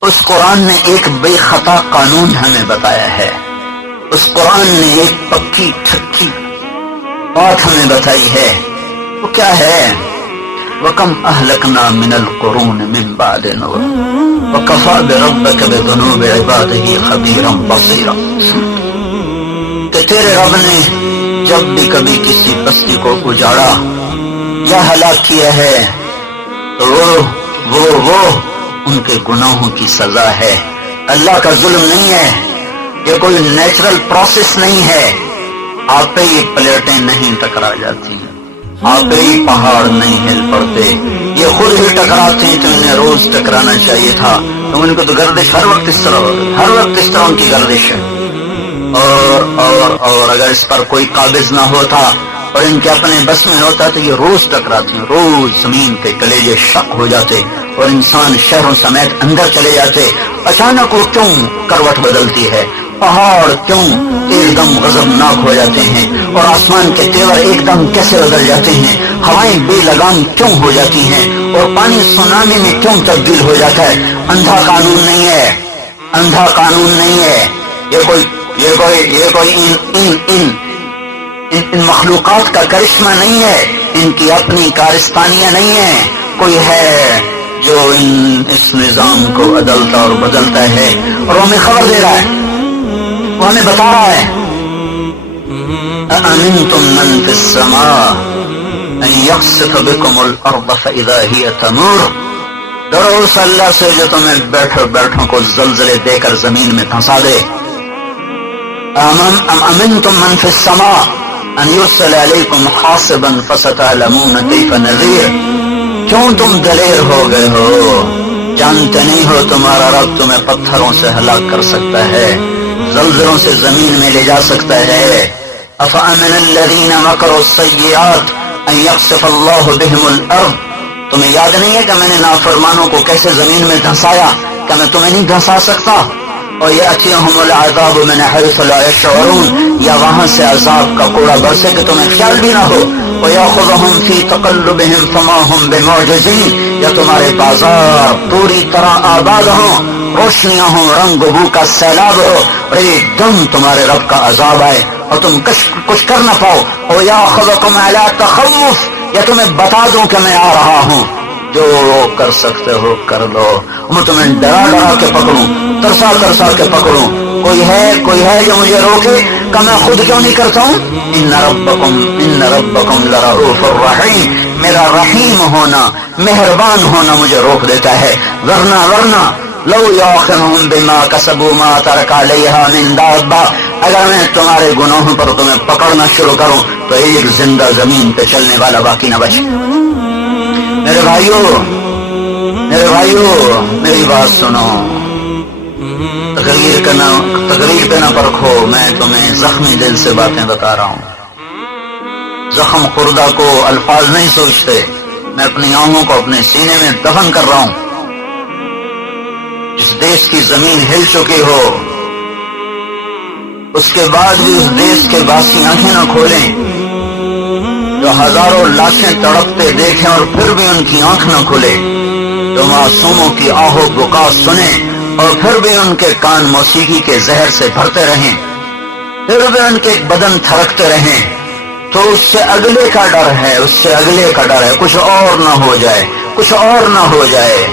اس قرآن نے ایک بے خطا قانون ہمیں بتایا ہے، اس قرآن نے ایک پکی ٹھکی بات ہمیں بتائی ہے، وہ کیا ہے؟ وَكَمْ أَهْلَكْنَا مِنَ الْقُرُونِ مِنْ بَعْدِ نُوحٍ وَكَفَى بِرَبِّكَ بِذُنُوبِ عِبَادِهِ خَبِيرًا بَصِيرًا۔ کہ تیرے رب نے جب بھی کبھی کسی بستی کو اجاڑا یا ہلاک کیا ہے تو وہ ان کے گناہوں کی سزا ہے۔ اللہ کا ظلم نہیں ہے، یہ کوئی نیچرل پروسیس نہیں ہے۔ آپ پہ ہی پلیٹیں نہیں ٹکرا جاتی، آپ پہ ہی پہاڑ نہیں ہل پڑتے، یہ خود ہی ٹکراتے ہیں۔ تو انہیں روز ٹکرانا چاہیے تھا، تو ان کو تو گردش ہر وقت اس طرح ان کی گردش ہے۔ اور اگر اس پر کوئی قابض نہ ہوتا اور ان کے اپنے بس میں ہوتا تو یہ روز ٹکراتے ہیں، روز زمین کے کلیجے شک ہو جاتے اور انسان شہروں سمیت اندر چلے جاتے۔ اچانک وہ کیوں کروٹ بدلتی ہے؟ پہاڑ کیوں ایک دم غضبناک ہو جاتے ہیں اور آسمان کے تیور ایک دم کیسے بدل جاتے ہیں؟ ہوائیں بے لگام کیوں ہو جاتی ہیں اور پانی سونامی میں کیوں تبدیل ہو جاتا ہے؟ اندھا قانون نہیں ہے، اندھا قانون نہیں ہے، یہ کوئی ان مخلوقات کا کرشمہ نہیں ہے، ان کی اپنی کارستانیاں نہیں ہیں۔ کوئی ہے جو اس نظام کو عدلتا اور بدلتا ہے اور وہ ہمیں خبر دے رہا ہے، وہ ہمیں بتا رہا ہے۔ أَأَمِنْتُمْ مَنْ فِي السَّمَاءِ أَنْ يَخْسِفَ بِكُمُ الْأَرْضَ فَإِذَا هِيَ تَمُورُ۔ ڈرو اس اللہ سے جو تمہیں بیٹھوں کو زلزلے دے کر زمین میں دھنسا دے۔ أَأَمِنْتُمْ مَنْ فِي السَّمَاءِ أَنْ يُرْسِلَ عَلَيْكُمْ حَاصِبًا فَسَتَعْلَمُونَ كَيْفَ نَذِيرِ۔ کیوں تم دلیر ہو گئے ہو؟ جانتے نہیں ہو تمہارا رب تمہیں پتھروں سے ہلاک کر سکتا ہے، زلزلوں سے زمین میں لے جا سکتا ہے۔ أَفَأَمِنَ الَّذِينَ مَكَرُوا السَّيِّئَاتِ أَن يَخْسِفَ اللَّهُ بِهِمُ الْأَرْضَ۔ تمہیں یاد نہیں ہے کہ میں نے نافرمانوں کو کیسے زمین میں دھنسایا؟ کہ میں تمہیں نہیں دھنسا سکتا؟ وَيَأْتِيَهُمُ الْعَذَابُ مِنْ حَيْثُ لَا يَشْعُرُونَ، یا وہاں سے عذاب کا کوڑا برسے کہ تمہیں خیال بھی نہ ہو۔ وَيَأْخُذُهُمْ فِي تَقَلُّبِهِمْ فَمَا هُمْ بِمُعْجِزِينَ، یا تمہارے بازار پوری طرح آباد ہوں، روشنیاں ہوں، رنگ و بو کا سیلاب ہو اور ایک دم تمہارے رب کا عذاب آئے اور تم کچھ کر نہ پاؤ۔ وَيَأْخُذُكُمْ عَلَىٰ تَخَوُّفٍ، یا تمہیں بتا دوں کہ میں آ رہا ہوں، جو کر سکتے ہو کر لو، میں تمہیں ڈرا کے پکڑوں، ترسا کے پکڑوں۔ کوئی ہے جو مجھے روکے کہ میں خود کیوں نہیں کرتا ہوں؟ ان ربکم لرؤوف الرحیم، میرا رحیم ہونا، مہربان ہونا مجھے روک دیتا ہے۔ ورنہ لو یؤاخذہم بما کسبوا ما ترک علیہا من دابہ، اگر میں تمہارے گناہوں پر تمہیں پکڑنا شروع کروں تو ایک زندہ زمین پہ چلنے والا باقی نہ بچے۔ میرے بھائیو میری بات سنو، تقریر پہ نہ پرکھو، میں تمہیں زخمی دل سے باتیں بتا رہا ہوں۔ زخم خوردہ کو الفاظ نہیں سوچتے، میں اپنی آنکھوں کو اپنے سینے میں دفن کر رہا ہوں۔ اس دیش کی زمین ہل چکی ہو، اس کے بعد بھی اس دیش کے باسی آنکھیں نہ کھولیں، جو ہزاروں لاشیں تڑپتے دیکھیں اور پھر بھی ان کی آنکھ نہ کھلے، جو معصوموں کی آہ و بکا سنیں اور پھر بھی ان کے کان موسیقی کے زہر سے بھرتے رہیں، پھر بھی ان کے بدن تھرکتے رہیں، تو اس سے اگلے کا ڈر ہے، کچھ اور نہ ہو جائے۔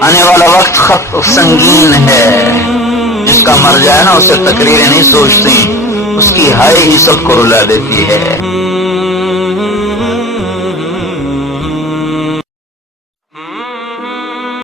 آنے والا وقت خط سنگین ہے، جس کا مر جائے نا اسے تقریریں نہیں سوچتی، اس کی ہائے ہی سب کو رلا دیتی ہے۔